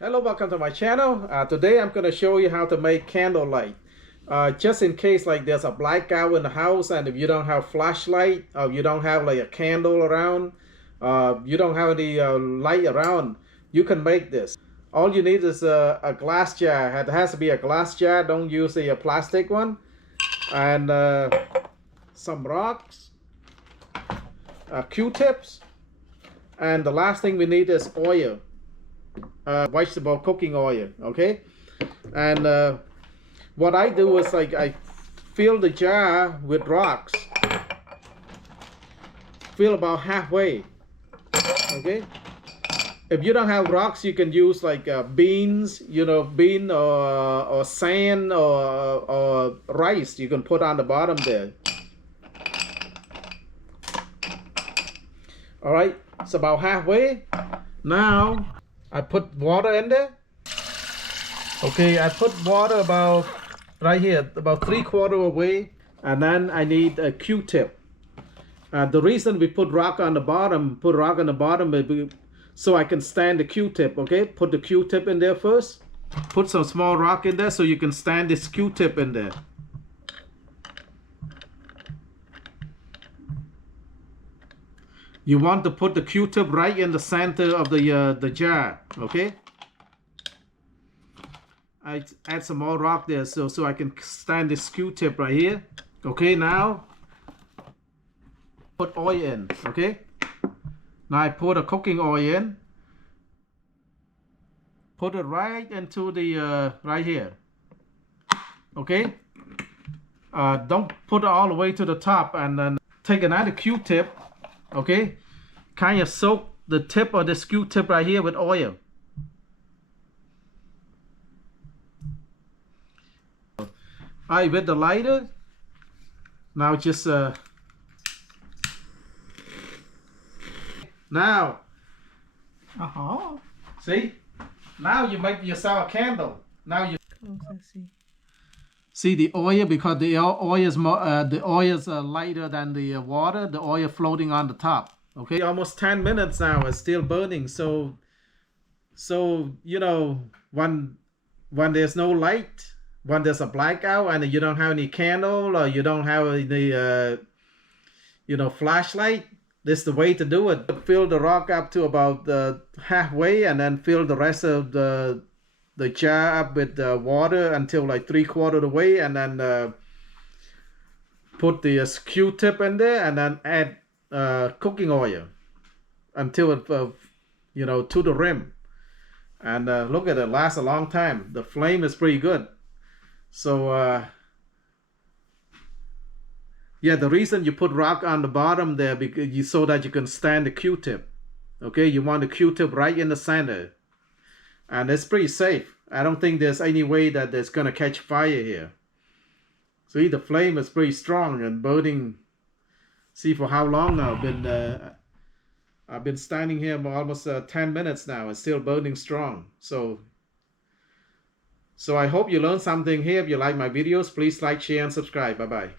Hello, welcome to my channel. Today I'm going to show you how to make candlelight. Just in case like there's a blackout in the house and if you don't have flashlight or you don't have like a candle around, you don't have any light around, you can make this. All you need is a glass jar. It has to be a glass jar. Don't use a plastic one. And some rocks, Q-tips. And the last thing we need is oil. Vegetable cooking oil, okay? And what I do is like I fill the jar with rocks, fill about halfway, okay? If you don't have rocks, you can use like beans, bean or sand or rice. You can put on the bottom there. All right, it's about halfway. Now I put water in there. Okay, I put water about right here, about 3/4 away, and then I need a Q-tip. The reason we put rock on the bottom, is so I can stand the Q-tip. Okay, put the Q-tip in there first. Put some small rock in there so you can stand this Q-tip in there. You want to put the Q-tip right in the center of the jar, okay? I add some more rock there so I can stand this Q-tip right here. Okay, now put oil in, okay? Now I put a cooking oil in. Put it right into the, right here, okay? Don't put it all the way to the top, and then take another Q-tip. Okay, kind of soak the tip of this Q-tip right here with oil. Alright, with the lighter, now just now, see, now you make yourself a candle. Now you see the oil, because the oil is more, the oil is lighter than the water. The oil floating on the top. Okay, almost 10 minutes now. It's still burning. So you know, when there's no light, when there's a blackout, and you don't have any candle or you don't have any flashlight, this is the way to do it. Fill the rock up to about halfway, and then fill the rest of the jar up with water until like 3/4 of the way, and then put the Q-tip in there, and then add cooking oil until it to the rim. And look at it, lasts a long time. The flame is pretty good. So yeah, the reason you put rock on the bottom there, because so that you can stand the Q-tip. Okay, you want the Q-tip right in the center. And it's pretty safe. I don't think there's any way that it's gonna catch fire here. See, the flame is pretty strong and burning. See, for how long now? I've been standing here for almost 10 minutes now. It's still burning strong. So I hope you learned something here. If you like my videos, please like, share, and subscribe. Bye-bye.